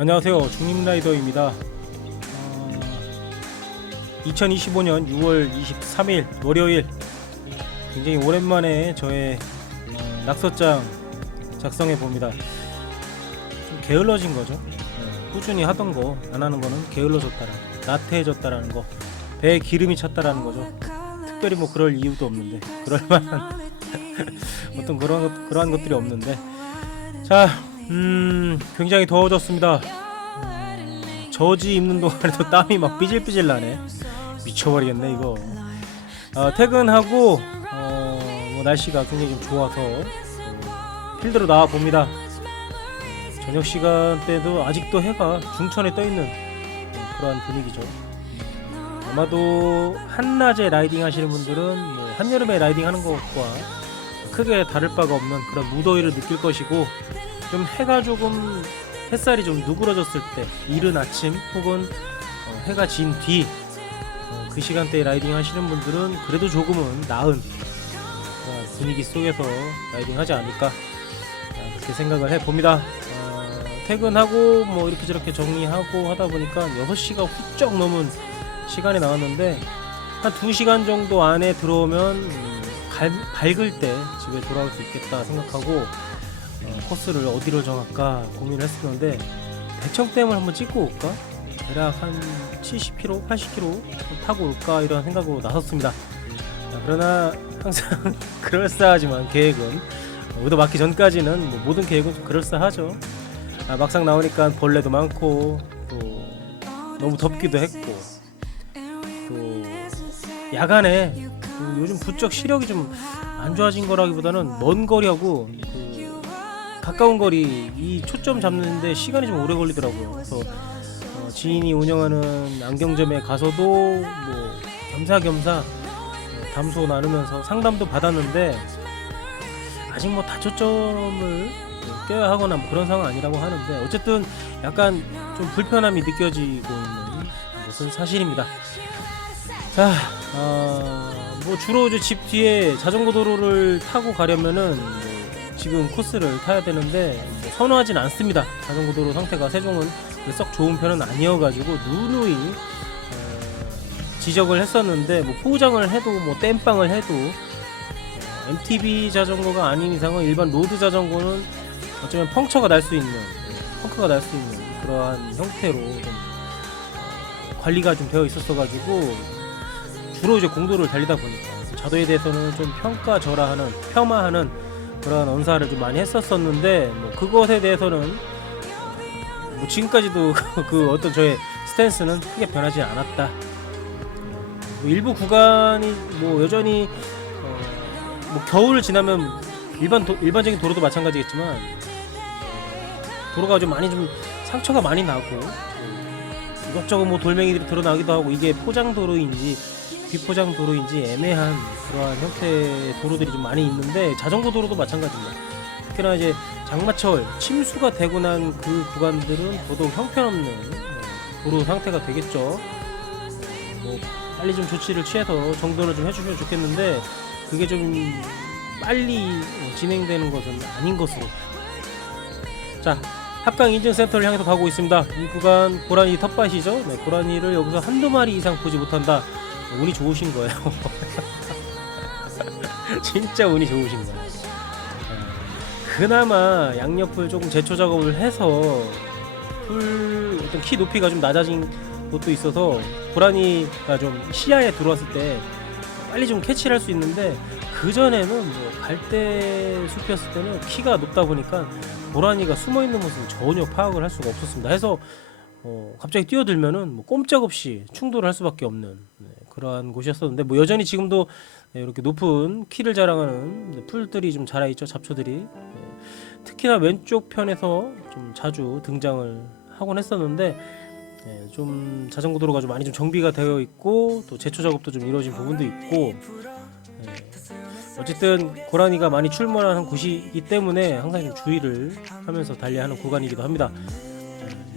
안녕하세요, 중립라이더입니다. 2025년 6월 23일 월요일, 굉장히 오랜만에 저의 낙서장 작성해 봅니다. 좀 게을러진 거죠. 꾸준히 하던 거 안 하는 거는 게을러졌다라, 나태해졌다라는 거, 배에 기름이 찼다라는 거죠. 특별히 뭐 그럴 이유도 없는데, 그럴 만한 어떤 그러한 것들이 없는데, 자, 굉장히 더워졌습니다. 저지 입는 동안에도 땀이 막 삐질삐질 나네. 미쳐버리겠네 이거. 퇴근하고 뭐 날씨가 굉장히 좀 좋아서 필드로 나와 봅니다. 저녁 시간대도 아직도 해가 중천에 떠 있는 그러한 분위기죠. 아마도 한낮에 라이딩 하시는 분들은 뭐 한여름에 라이딩 하는 것과 크게 다를 바가 없는 그런 무더위를 느낄 것이고, 좀 해가 조금 햇살이 좀 누그러졌을 때, 이른 아침 혹은 해가 진 뒤 그 시간대에 라이딩 하시는 분들은 그래도 조금은 나은 분위기 속에서 라이딩 하지 않을까, 그렇게 생각을 해봅니다. 퇴근하고 뭐 이렇게 저렇게 정리하고 하다 보니까 6시가 훌쩍 넘은 시간이 나왔는데, 한 2시간 정도 안에 들어오면 밝을 때 집에 돌아올 수 있겠다 생각하고 코스를 어디로 정할까 고민을 했었는데, 대청댐을 한번 찍고 올까? 대략 한 70km, 80km 타고 올까, 이런 생각으로 나섰습니다. 그러나 항상 그럴싸하지만 계획은 얻어맞기 전까지는 뭐 모든 계획은 좀 그럴싸하죠. 막상 나오니까 벌레도 많고, 또 너무 덥기도 했고, 또 야간에 요즘 부쩍 시력이 좀 안 좋아진 거라기보다는 먼 거리하고 가까운 거리 이 초점 잡는데 시간이 좀 오래 걸리더라고요. 그래서 지인이 운영하는 안경점에 가서도 뭐 겸사겸사 담소 나누면서 상담도 받았는데, 아직 뭐 다초점을 껴야 하거나 뭐 그런 상황 아니라고 하는데, 어쨌든 약간 좀 불편함이 느껴지고 있는 것은 사실입니다. 자, 뭐 주로 이제 집 뒤에 자전거 도로를 타고 가려면은 지금 코스를 타야 되는데 선호하진 않습니다. 자전거 도로 상태가 세종은 썩 좋은 편은 아니어가지고 누누이 지적을 했었는데, 뭐 포장을 해도 뭐 땜빵을 해도 MTB 자전거가 아닌 이상은 일반 로드 자전거는 어쩌면 펑크가 날 수 있는 그러한 형태로 좀 관리가 좀 되어 있었어가지고, 주로 이제 공도를 달리다 보니까 자도에 대해서는 좀 평가절하하는, 폄하하는 그런 언사를 좀 많이 했었었는데, 뭐 그것에 대해서는 뭐 지금까지도 그 어떤 저의 스탠스는 크게 변하지 않았다. 뭐 일부 구간이 뭐 여전히 뭐 겨울을 지나면 일반적인 도로도 마찬가지겠지만 도로가 좀 많이 좀 상처가 많이 나고, 이것저것 뭐 돌멩이들이 드러나기도 하고, 이게 포장 도로인지 비포장 도로인지 애매한 그러한 형태의 도로들이 좀 많이 있는데, 자전거 도로도 마찬가지입니다. 특히나 이제 장마철 침수가 되고 난 그 구간들은 더더욱 형편없는 도로 상태가 되겠죠. 뭐 빨리 좀 조치를 취해서 정돈을 좀 해주면 좋겠는데, 그게 좀 빨리 진행되는 것은 아닌 것으로. 자, 합강 인증센터를 향해서 가고 있습니다. 이 구간 고라니 텃밭이죠. 네, 고라니를 여기서 한두 마리 이상 보지 못한다. 운이 좋으신 거예요. 진짜 운이 좋으신 거예요. 그나마 양옆을 조금 제초 작업을 해서 풀 어떤 키 높이가 좀 낮아진 것도 있어서 고라니가 좀 시야에 들어왔을 때 빨리 좀 캐치를 할 수 있는데, 그 전에는 뭐 갈대 숲이었을 때는 키가 높다 보니까 고라니가 숨어 있는 모습을 전혀 파악을 할 수가 없었습니다. 해서 갑자기 뛰어들면은 뭐 꼼짝없이 충돌을 할 수밖에 없는 그러한 곳이었었는데, 뭐 여전히 지금도 이렇게 높은 키를 자랑하는 풀들이 좀 자라 있죠. 잡초들이. 특히나 왼쪽 편에서 좀 자주 등장을 하곤 했었는데, 좀 자전거 도로가 좀 많이 좀 정비가 되어 있고, 또 제초 작업도 좀 이루어진 부분도 있고, 어쨌든 고라니가 많이 출몰하는 곳이기 때문에 항상 좀 주의를 하면서 달려하는 구간이기도 합니다.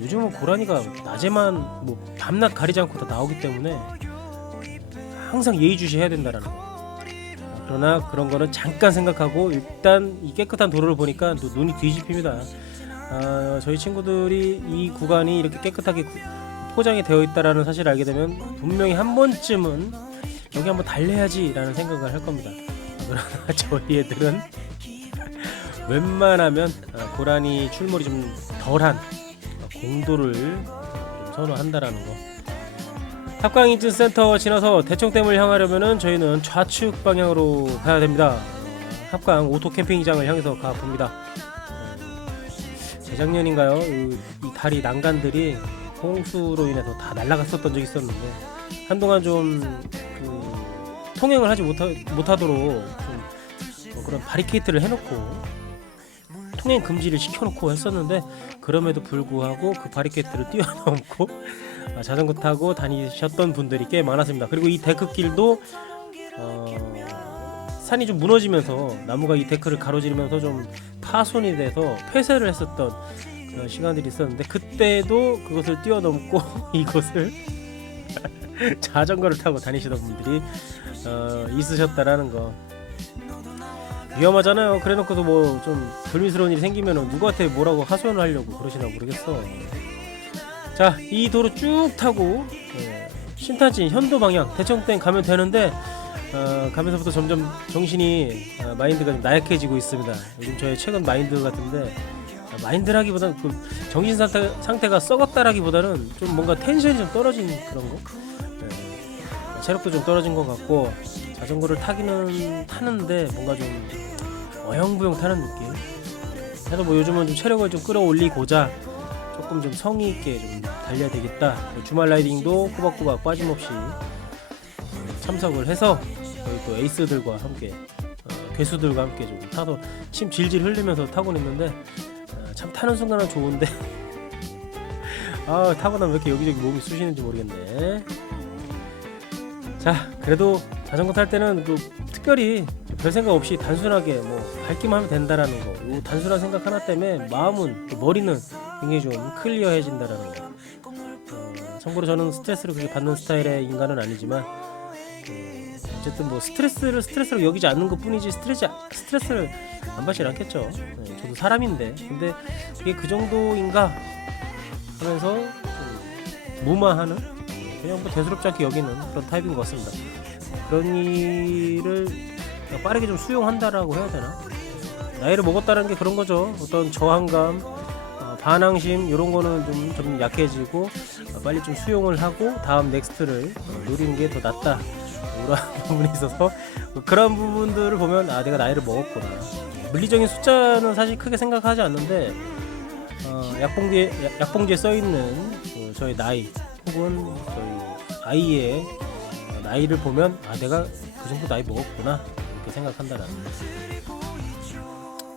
요즘은 고라니가 낮에만 뭐 밤낮 가리지 않고 다 나오기 때문에 항상 예의주시해야 된다라는 거. 그러나 그런 거는 잠깐 생각하고 일단 이 깨끗한 도로를 보니까 또 눈이 뒤집힙니다. 저희 친구들이 이 구간이 이렇게 깨끗하게 포장이 되어 있다라는 사실을 알게 되면 분명히 한 번쯤은 여기 한번 달려야지 라는 생각을 할 겁니다. 그러나 저희 애들은 웬만하면 고라니 출몰이 좀 덜한 공도를 좀 선호한다라는 거. 합강 인증센터 지나서 대청댐을 향하려면은 저희는 좌측 방향으로 가야 됩니다. 합강 오토 캠핑장을 향해서 가봅니다. 재작년인가요? 이 다리 난간들이 홍수로 인해서 다 날아갔었던 적이 있었는데 한동안 좀 통행을 하지 못하도록 좀 그런 바리케이트를 해놓고 통행 금지를 시켜놓고 했었는데 그럼에도 불구하고 그 바리케이트를 뛰어넘고 자전거 타고 다니셨던 분들이 꽤 많았습니다. 그리고 이 데크길도 산이 좀 무너지면서 나무가 이 데크를 가로지르면서 좀 파손이 돼서 폐쇄를 했었던 그런 시간들이 있었는데 그때도 그것을 뛰어넘고 이곳을 자전거를 타고 다니시던 분들이 있으셨다라는 거. 위험하잖아요. 그래놓고도 뭐 좀 불미스러운 일이 생기면은 누구한테 뭐라고 하소연을 하려고 그러시나 모르겠어. 자, 이 도로 쭉 타고 신탄진 현도 방향 대청댐 가면 되는데 가면서부터 점점 정신이 마인드가 좀 나약해지고 있습니다. 요즘 저의 최근 마인드 같은데 마인드라기보다는 그 정신 상태가 썩었다라기보다는 좀 뭔가 텐션이 좀 떨어진 그런 거. 체력도 좀 떨어진 것 같고 자전거를 타기는 타는데 뭔가 좀 어영부영 타는 느낌. 그래서 뭐 요즘은 좀 체력을 좀 끌어올리고자 조금 좀 성의 있게 좀 달려야 되겠다. 주말 라이딩도 꼬박꼬박 빠짐없이 참석을 해서 저희 또 에이스들과 함께 괴수들과 함께 좀 타서 침 질질 흘리면서 타곤 있는데 참 타는 순간은 좋은데 타고 나면 왜 이렇게 여기저기 몸이 쑤시는지 모르겠네. 자, 그래도 자전거 탈 때는 특별히 별 생각 없이 단순하게 뭐 밟기만 하면 된다라는 거. 이 단순한 생각 하나 때문에 마음은 머리는 굉장히 좀 클리어해진다라는 거. 참고로 저는 스트레스를 그렇게 받는 스타일의 인간은 아니지만 어쨌든 뭐 스트레스로 여기지 않는 것뿐이지 스트레스를 안 받진 않겠죠. 저도 사람인데 근데 이게 그 정도인가 하면서 좀 무마하는 그냥 뭐 대수롭지 않게 여기는 그런 타입인 것 같습니다. 그런 일을 빠르게 좀 수용한다라고 해야 되나? 나이를 먹었다는 게 그런 거죠. 어떤 저항감, 반항심 이런 거는 좀 약해지고 빨리 좀 수용을 하고 다음 넥스트를 노리는 게 더 낫다. 이런 부분이 있어서 그런 부분들을 보면 내가 나이를 먹었구나. 물리적인 숫자는 사실 크게 생각하지 않는데 약봉지에 써있는 저희 나이 혹은 저희 아이의 나이를 보면 내가 그 정도 나이 먹었구나 이렇게 생각한다라는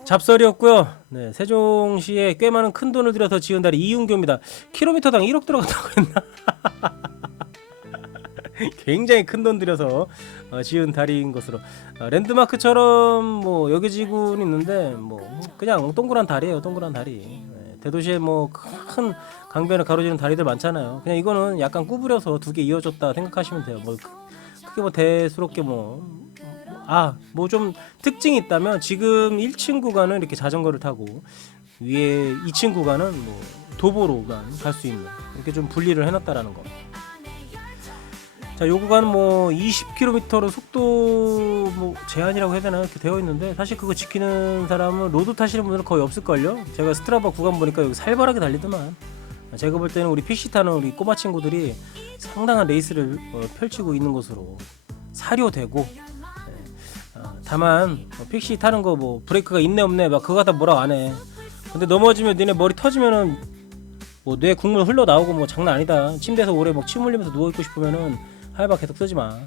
잡설이었고요. 네, 세종시에 꽤 많은 큰 돈을 들여서 지은 다리 이윤교입니다. 킬로미터당 1억 들어갔다고 했나? 굉장히 큰 돈 들여서 지은 다리인 것으로 랜드마크처럼 뭐 여기지구는 있는데 뭐 그냥 동그란 다리예요. 동그란 다리. 대도시에 뭐 큰 강변을 가로지르는 다리들 많잖아요. 그냥 이거는 약간 구부려서 두 개 이어졌다 생각하시면 돼요. 뭐 크게 뭐 대수롭게 뭐 좀 특징이 있다면 지금 1층 구간은 이렇게 자전거를 타고 위에 2층 구간은 뭐 도보로만 갈 수 있는 이렇게 좀 분리를 해놨다라는 거. 자, 요 구간은 뭐 20km로 속도 뭐 제한이라고 해야 되나 이렇게 되어 있는데 사실 그거 지키는 사람은 로드 타시는 분들은 거의 없을걸요. 제가 스트라바 구간 보니까 여기 살벌하게 달리더만. 제가 볼 때는 우리 PC 타는 우리 꼬마 친구들이 상당한 레이스를 펼치고 있는 것으로 사료되고, 다만 픽시 타는 거 뭐 브레이크가 있네 없네 막 그거 다 뭐라고 안 해. 근데 넘어지면 니네 머리 터지면은 뭐 뇌 국물 흘러 나오고 뭐 장난 아니다. 침대에서 오래 막 침 흘리면서 누워 있고 싶으면은 하이바 계속 쓰지 마.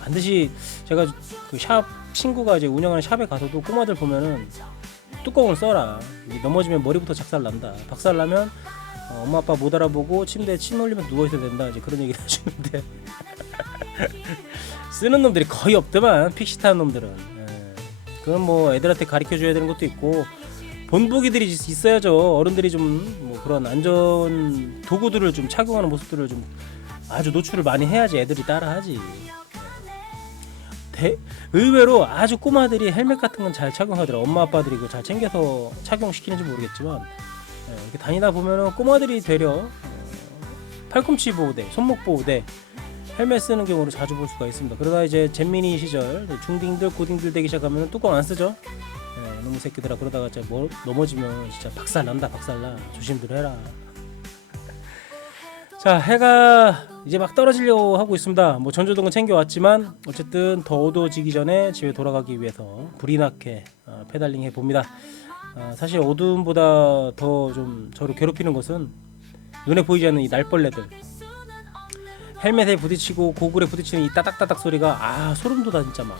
반드시 제가 그 샵 친구가 이제 운영하는 샵에 가서도 꼬마들 보면은 뚜껑을 써라. 넘어지면 머리부터 작살 난다. 박살 나면 엄마 아빠 못 알아보고 침대에 침 흘리면서 누워 있어야 된다. 이제 그런 얘기를 하시는데 쓰는 놈들이 거의 없더만 픽시 타는 놈들은. 그건 뭐 애들한테 가르쳐 줘야 되는 것도 있고 본보기들이 있어야죠. 어른들이 좀 뭐 그런 안전 도구들을 좀 착용하는 모습들을 좀 아주 노출을 많이 해야지 애들이 따라하지. 의외로 아주 꼬마들이 헬멧 같은 건 잘 착용하더라. 엄마 아빠들이 그거 잘 챙겨서 착용시키는지 모르겠지만 이렇게 다니다 보면은 꼬마들이 되려 팔꿈치 보호대, 손목 보호대, 헬멧 쓰는 경우를 자주 볼 수가 있습니다. 그러다 이제 잼민이 시절 중딩들 고딩들 되기 시작하면 뚜껑 안 쓰죠. 너무 새끼들아. 그러다가 진짜 넘어지면 진짜 박살난다. 박살나. 조심들 해라. 자, 해가 이제 막 떨어지려고 하고 있습니다. 뭐 전조등은 챙겨왔지만 어쨌든 더 어두워지기 전에 집에 돌아가기 위해서 불이 나게 페달링 해봅니다. 사실 어두움보다 더 좀 저를 괴롭히는 것은 눈에 보이지 않는 이 날벌레들. 헬멧에 부딪히고 고글에 부딪히는 이 따닥따닥 소리가 소름 돋아 진짜 막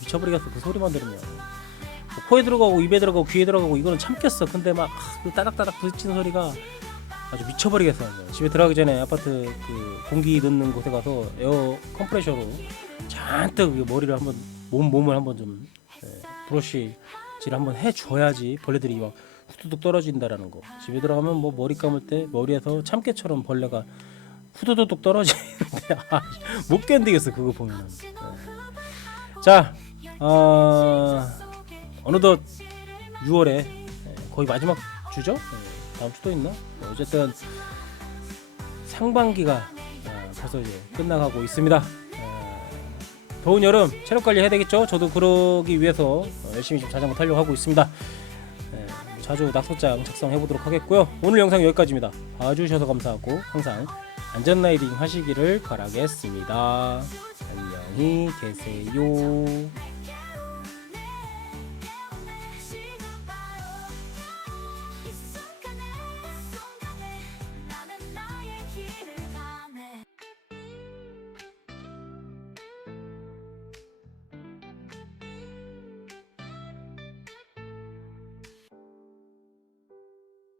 미쳐버리겠어. 그 소리만 들으면 뭐 코에 들어가고 입에 들어가고 귀에 들어가고 이거는 참겠어. 근데 막 그 따닥따닥 부딪히는 소리가 아주 미쳐버리겠어. 집에 들어가기 전에 아파트 그 공기 넣는 곳에 가서 에어 컴프레셔로 잔뜩 머리를 한번 몸을 한번 좀 브러쉬질 한번 해줘야지 벌레들이 막 후두둑 떨어진다라는 거. 집에 들어가면 뭐 머리 감을 때 머리에서 참깨처럼 벌레가 후두둑 떨어지는데 못 견디겠어 그거 보면은. 자, 어느덧 6월에 거의 마지막 주죠? 다음 주도 있나? 어쨌든 상반기가 벌써 이제 끝나가고 있습니다. 더운 여름 체력 관리 해야 되겠죠? 저도 그러기 위해서 열심히 좀 자전거 타려고 하고 있습니다. 자주 낙서장 작성해 보도록 하겠고요. 오늘 영상 여기까지입니다. 봐주셔서 감사하고 항상 안전 라이딩 하시기를 바라겠습니다. 안녕히 계세요.